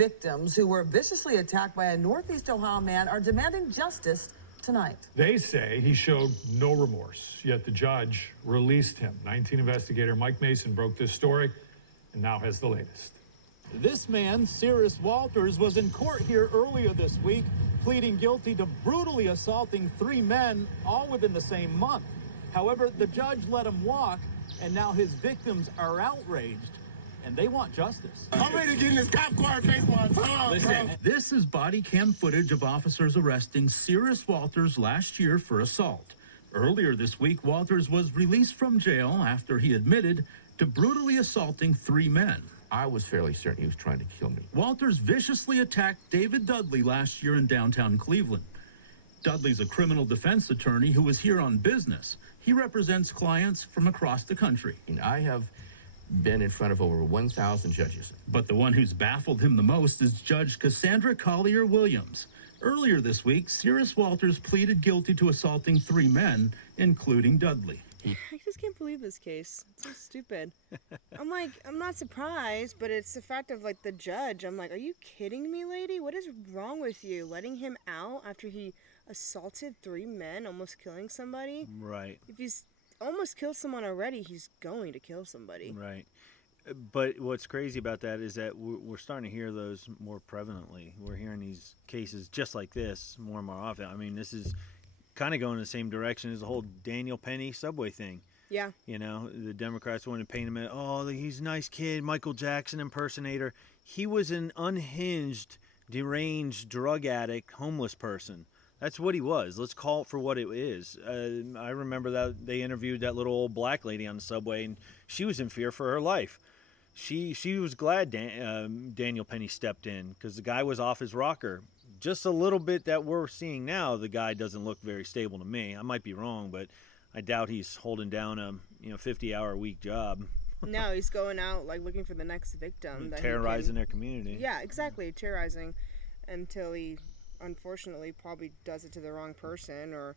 victims who were viciously attacked by a Northeast Ohio man are demanding justice tonight. They say he showed no remorse, yet the judge released him. 19 investigator Mike Mason broke this story and now has the latest. This man, Cyrus Walters, was in court here earlier this week, pleading guilty to brutally assaulting 3 men, all within the same month. However, the judge let him walk, and now his victims are outraged, and they want justice. I'm ready to get in this cop car and face my tongue. Listen, this is body cam footage of officers arresting Cyrus Walters last year for assault. Earlier this week, Walters was released from jail after he admitted to brutally assaulting 3 men. I was fairly certain he was trying to kill me. Walters viciously attacked David Dudley last year in downtown Cleveland. Dudley's a criminal defense attorney who is here on business. He represents clients from across the country. And I have been in front of over 1,000 judges. But the one who's baffled him the most is Judge Cassandra Collier-Williams. Earlier this week, Cyrus Walters pleaded guilty to assaulting 3 men, including Dudley. I just can't believe this case. It's so stupid. I'm like, I'm not surprised, but it's the fact of, like, the judge. I'm like, are you kidding me, lady? What is wrong with you? Letting him out after he assaulted 3 men, almost killing somebody? Right. If he's almost killed someone already, he's going to kill somebody. Right. But what's crazy about that is that we're starting to hear those more prevalently. We're hearing these cases just like this more and more often. I mean, this is kind of going in the same direction as the whole Daniel Penny subway thing. Yeah. You know, the Democrats want to paint him as, oh, he's a nice kid, Michael Jackson impersonator. He was an unhinged, deranged, drug addict, homeless person. That's what he was. Let's call it for what it is. I remember that they interviewed that little old black lady on the subway, and she was in fear for her life. She was glad Daniel Penny stepped in because the guy was off his rocker. Just a little bit that we're seeing now, the guy doesn't look very stable to me. I might be wrong, but I doubt he's holding down a 50-hour-a-week job. No, he's going out like looking for the next victim. Terrorizing their community. Yeah, exactly, terrorizing until he unfortunately probably does it to the wrong person or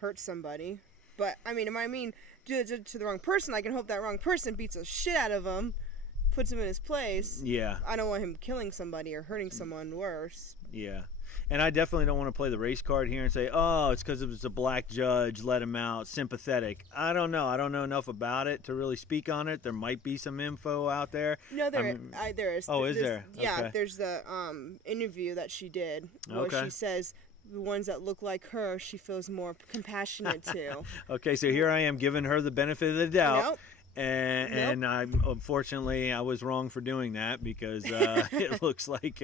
hurts somebody. But I mean, do it to the wrong person, I can hope that wrong person beats the shit out of him, puts him in his place. Yeah. I don't want him killing somebody or hurting someone worse. Yeah. And I definitely don't want to play the race card here and say, oh, it's because it was a black judge, let him out, sympathetic. I don't know. I don't know enough about it to really speak on it. There might be some info out there. No, there is. Oh, is there? Yeah, okay. There's the interview that she did where she says the ones that look like her, she feels more compassionate to. Okay, so here I am giving her the benefit of the doubt. Nope. And unfortunately, I was wrong for doing that because it looks like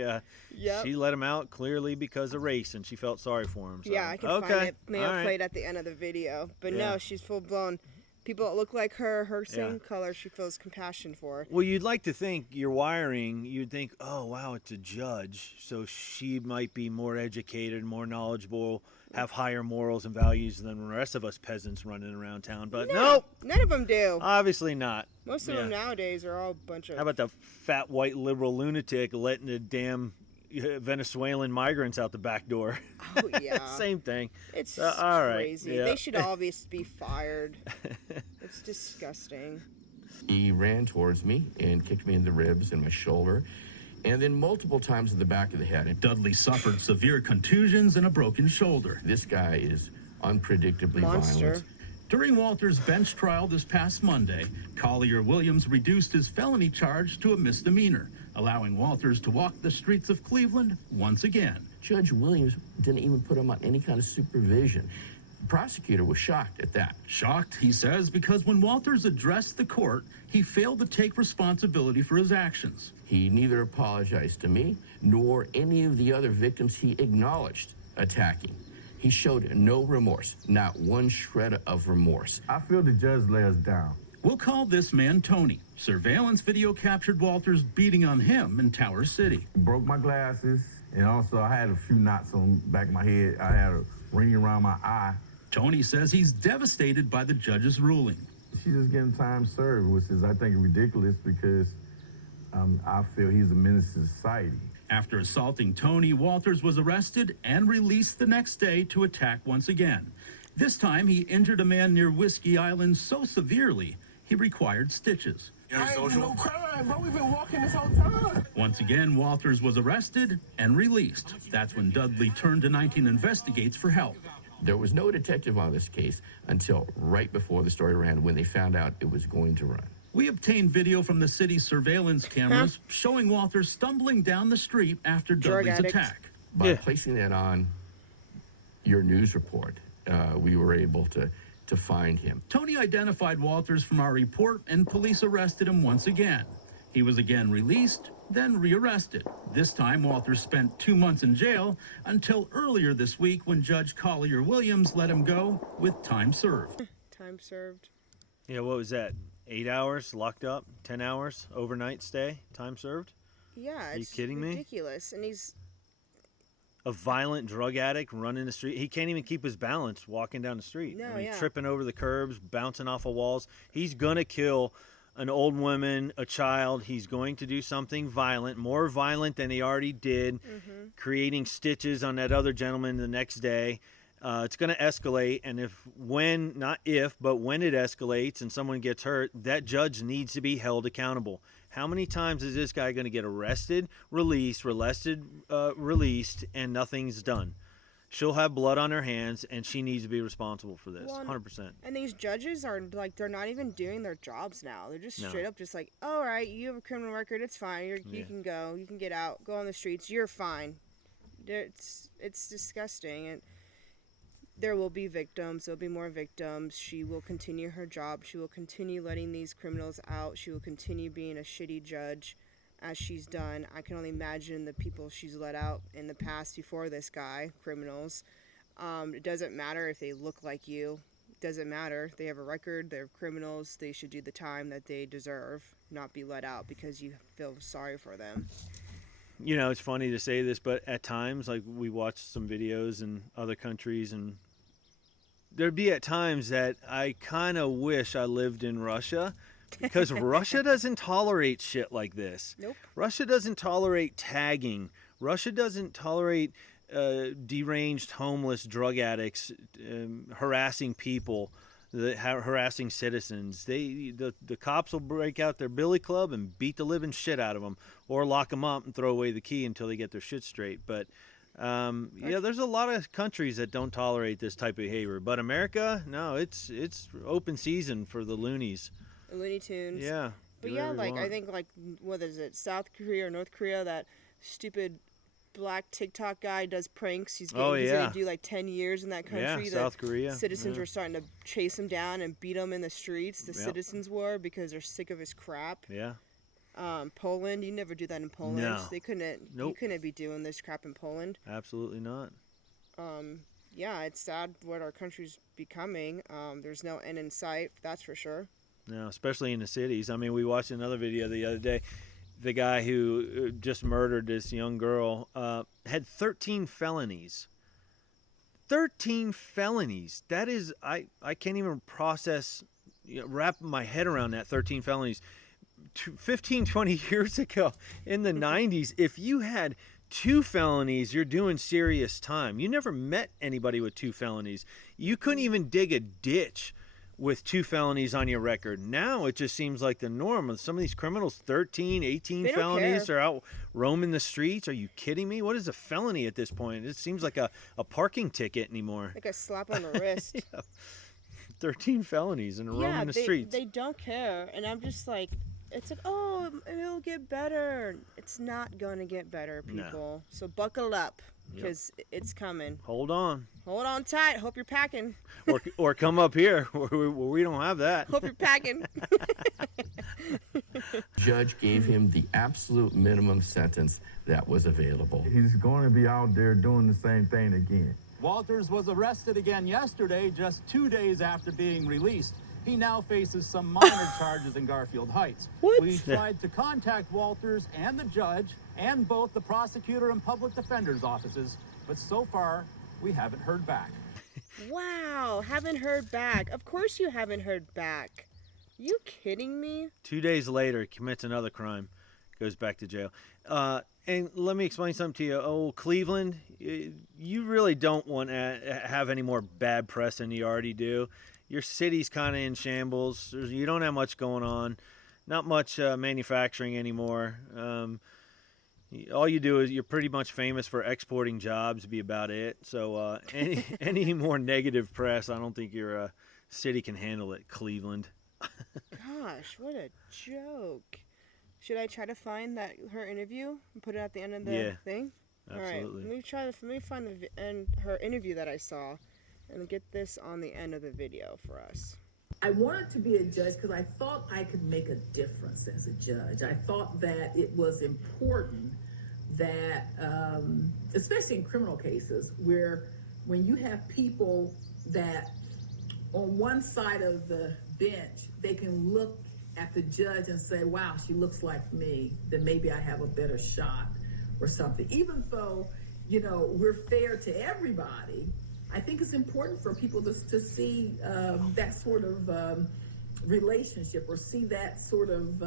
she let him out clearly because of race, and she felt sorry for him. So. Yeah, I can find it. May have played at the end of the video. But no, she's full-blown. People that look like her same color, she feels compassion for. Well, you'd like to think your wiring, you'd think, oh, wow, it's a judge, so she might be more educated, more knowledgeable, have higher morals and values than the rest of us peasants running around town. But nope. None of them do. Obviously not. Most of them nowadays are all a bunch of... How about the fat white liberal lunatic letting the damn Venezuelan migrants out the back door? Oh, yeah. Same thing. It's all right. crazy. Yeah. They should all be fired. It's disgusting. He ran towards me and kicked me in the ribs and my shoulder, and then multiple times in the back of the head. Dudley suffered severe contusions and a broken shoulder. This guy is unpredictably Monster. violent. During Walters' bench trial this past Monday, Collier-Williams reduced his felony charge to a misdemeanor, allowing Walters to walk the streets of Cleveland once again. Judge Williams didn't even put him on any kind of supervision. The prosecutor was shocked at that. Shocked, he says, because when Walters addressed the court, he failed to take responsibility for his actions. He neither apologized to me nor any of the other victims he acknowledged attacking. He showed no remorse, not one shred of remorse. I feel the judge let us down. We'll call this man Tony. Surveillance video captured Walters beating on him in Tower City. Broke my glasses, and also I had a few knots on the back of my head. I had a ring around my eye. Tony says he's devastated by the judge's ruling. She's just getting time served, which is, I think, ridiculous because I feel he's a menace to society. After assaulting Tony, Walters was arrested and released the next day to attack once again. This time, he injured a man near Whiskey Island so severely, he required stitches. I ain't do no crime, bro. We've been walking this whole time. Once again, Walters was arrested and released. That's when Dudley turned to 19 Investigates for help. There was no detective on this case until right before the story ran, when they found out it was going to run. We obtained video from the city's surveillance cameras showing Walters stumbling down the street after Dudley's attack. By placing that on your news report, we were able to find him. Tony identified Walters from our report, and police arrested him once again. He was again released, then rearrested. This time, Walters spent 2 months in jail until earlier this week when Judge Collier Williams let him go with time served. Time served. Yeah, what was that? 8 hours locked up? 10 hours overnight stay? Time served? Yeah, Are you it's kidding me? ridiculous. And he's A violent drug addict running the street. He can't even keep his balance walking down the street. No, I mean, yeah. tripping over the curbs, bouncing off of walls. He's going to kill an old woman, a child. He's going to do something violent, more violent than he already did, creating stitches on that other gentleman the next day. It's going to escalate, and not if, but when it escalates and someone gets hurt, that judge needs to be held accountable. How many times is this guy going to get released, and nothing's done? She'll have blood on her hands, and she needs to be responsible for this, 100%. And these judges are like, they're not even doing their jobs now. They're just straight up just like, all right, you have a criminal record, it's fine. You can go, you can get out, go on the streets, you're fine. It's disgusting. And there will be victims. There'll be more victims. She will continue her job. She will continue letting these criminals out. She will continue being a shitty judge as she's done. I can only imagine the people she's let out in the past before this guy, criminals. It doesn't matter if they look like you. It doesn't matter. They have a record. They're criminals. They should do the time that they deserve, not be let out because you feel sorry for them. You know, it's funny to say this, but at times, like, we watch some videos in other countries, and there'd be at times that I kind of wish I lived in Russia, because Russia doesn't tolerate shit like this. Nope. Russia doesn't tolerate tagging. Russia doesn't tolerate deranged, homeless drug addicts harassing people, harassing citizens. The cops will break out their billy club and beat the living shit out of them, or lock them up and throw away the key until they get their shit straight. But there's a lot of countries that don't tolerate this type of behavior. But America, no, it's open season for the loonies. Looney Tunes. Yeah. But yeah, like, I think, like, what is it, South Korea or North Korea, that stupid black TikTok guy does pranks. He's going to do like 10 years in that country. Yeah, South Korea. Citizens were starting to chase him down and beat him in the streets. The citizens were, because they're sick of his crap. Yeah. Poland, you never do that in Poland. No. They couldn't. Nope. You couldn't be doing this crap in Poland. Absolutely not. Yeah, it's sad what our country's becoming. There's no end in sight, that's for sure. No, especially in the cities. I mean, we watched another video the other day. The guy who just murdered this young girl had 13 felonies. 13 felonies. That is, I can't even process, wrap my head around that, 13 felonies. 15, 20 years ago in the 90s, if you had 2 felonies, you're doing serious time. You never met anybody with 2 felonies. You couldn't even dig a ditch with 2 felonies on your record. Now it just seems like the norm. Some of these criminals, 13, 18 felonies, are out roaming the streets. Are you kidding me? What is a felony at this point? It seems like a parking ticket anymore. Like a slap on the wrist. Yeah. 13 felonies and roaming the streets. They don't care. And I'm just like, it's like, oh, it'll get better. It's not going to get better, people. No. So buckle up, because it's coming. Hold on. Hold on tight. Hope you're packing. Or come up here where we don't have that. Hope you're packing. Judge gave him the absolute minimum sentence that was available. He's going to be out there doing the same thing again. Walters was arrested again yesterday, just 2 days after being released. He now faces some minor charges in Garfield Heights. What? We tried to contact Walters and the judge and both the prosecutor and public defender's offices, but so far we haven't heard back. Wow, haven't heard back. Of course you haven't heard back. You kidding me? 2 days later, he commits another crime, goes back to jail. And let me explain something to you. Oh, Cleveland, you really don't want to have any more bad press than you already do. your city's kind of in shambles. You don't have much going on, not much manufacturing anymore. All you do is you're pretty much famous for exporting jobs, be about it. So any more negative press, I don't think your city can handle it, Cleveland. Gosh, what a joke. Should I try to find her interview and put it at the end of the thing? Absolutely. All right, let me find her interview that I saw and get this on the end of the video for us. I wanted to be a judge because I thought I could make a difference as a judge. I thought that it was important that, especially in criminal cases, where when you have people that on one side of the bench, they can look at the judge and say, wow, she looks like me, then maybe I have a better shot or something. Even though, we're fair to everybody, I think it's important for people to see that sort of relationship, or see that sort of,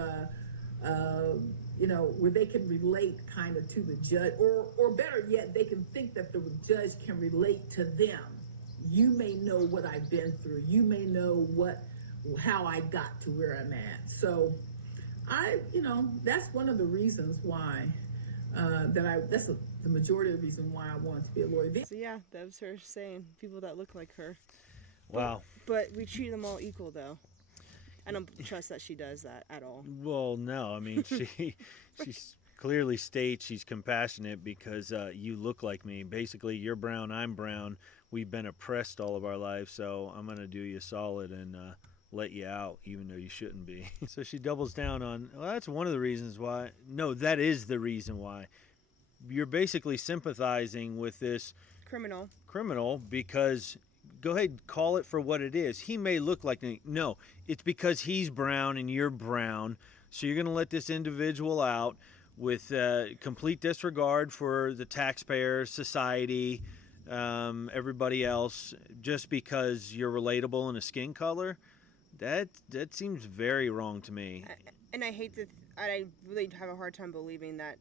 where they can relate kind of to the judge, or better yet, they can think that the judge can relate to them. You may know what I've been through. You may know how I got to where I'm at. So that's one of the reasons why that's the majority of the reason why I wanted to be a lawyer. So yeah, that was her saying people that look like her. Wow. But we treat them all equal, though. I don't trust that she does that at all. Well, no. I mean, she clearly states she's compassionate because you look like me. Basically, you're brown, I'm brown. We've been oppressed all of our lives, so I'm going to do you solid and let you out, even though you shouldn't be. So she doubles down on, well, that's one of the reasons why. No, that is the reason why. You're basically sympathizing with this criminal because, go ahead, call it for what it is. He may look like me. No, it's because he's brown and you're brown, so you're going to let this individual out with complete disregard for the taxpayers, society, everybody else, just because you're relatable in a skin color. That seems very wrong to me. And I really have a hard time believing that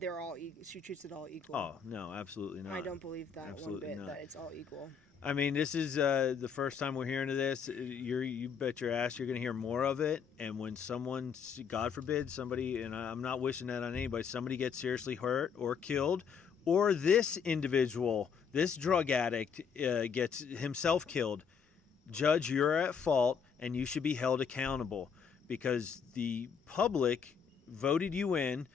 they're all she treats it all equal. Oh, no, absolutely not. I don't believe that absolutely one bit, not. that it's all equal. I mean, this is the first time we're hearing of this. You bet your ass you're going to hear more of it. And when someone, God forbid, somebody, and I'm not wishing that on anybody, somebody gets seriously hurt or killed, or this individual, this drug addict, gets himself killed, judge, you're at fault, and you should be held accountable because the public voted you in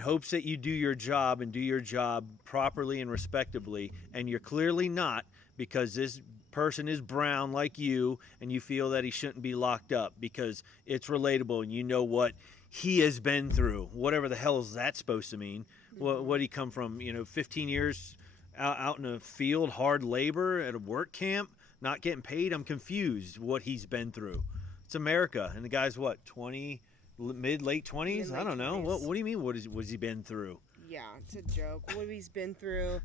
hopes that you do your job and do your job properly and respectably, and you're clearly not, because this person is brown like you and you feel that he shouldn't be locked up because it's relatable and you know what he has been through. Whatever the hell is that supposed to mean? What did he come from, 15 years out in a field, hard labor at a work camp, not getting paid? I'm confused what he's been through. It's America, and the guy's what, 20, late 20s? I don't know. What do you mean, what has he been through? Yeah, it's a joke. What he's been through.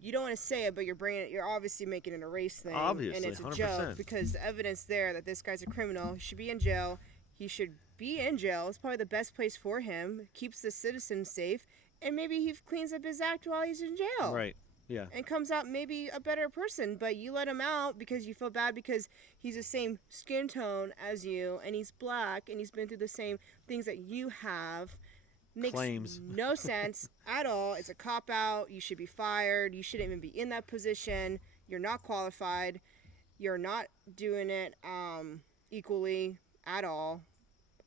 You don't want to say it, but you're obviously making it a race thing. Obviously, and it's a 100%. joke because the evidence there that this guy's a criminal, he should be in jail. He should be in jail. It's probably the best place for him. Keeps the citizens safe, and maybe he cleans up his act while he's in jail. Right. Yeah. And comes out maybe a better person, but you let him out because you feel bad because he's the same skin tone as you, and he's black, and he's been through the same things that you have. Makes Claims. no sense at all. It's a cop-out. You should be fired. You shouldn't even be in that position. You're not qualified. You're not doing it equally at all.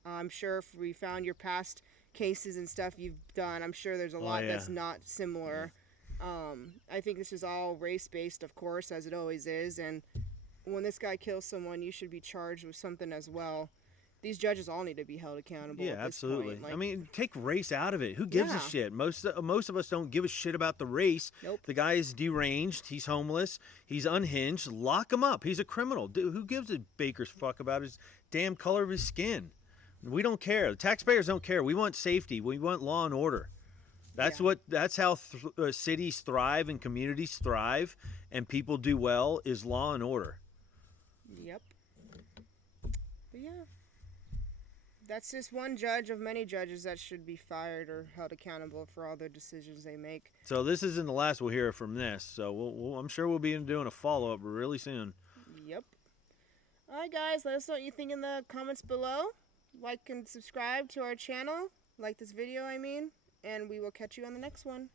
I'm sure if we found your past cases and stuff you've done, I'm sure there's a lot that's not similar. I think this is all race-based, of course, as it always is. And when this guy kills someone, you should be charged with something as well. These judges all need to be held accountable. Yeah, at this absolutely. point. I mean, take race out of it. Who gives a shit? Most of us don't give a shit about the race. Nope. The guy is deranged. He's homeless. He's unhinged. Lock him up. He's a criminal. Dude, who gives a baker's fuck about his damn color of his skin? We don't care. The taxpayers don't care. We want safety. We want law and order. That's how cities thrive and communities thrive and people do well, is law and order. Yep. But yeah. That's just one judge of many judges that should be fired or held accountable for all their decisions they make. So this isn't the last we'll hear from this. So I'm sure we'll be doing a follow-up really soon. Yep. Alright guys, let us know what you think in the comments below. Like and subscribe to our channel. Like this video, I mean. And we will catch you on the next one.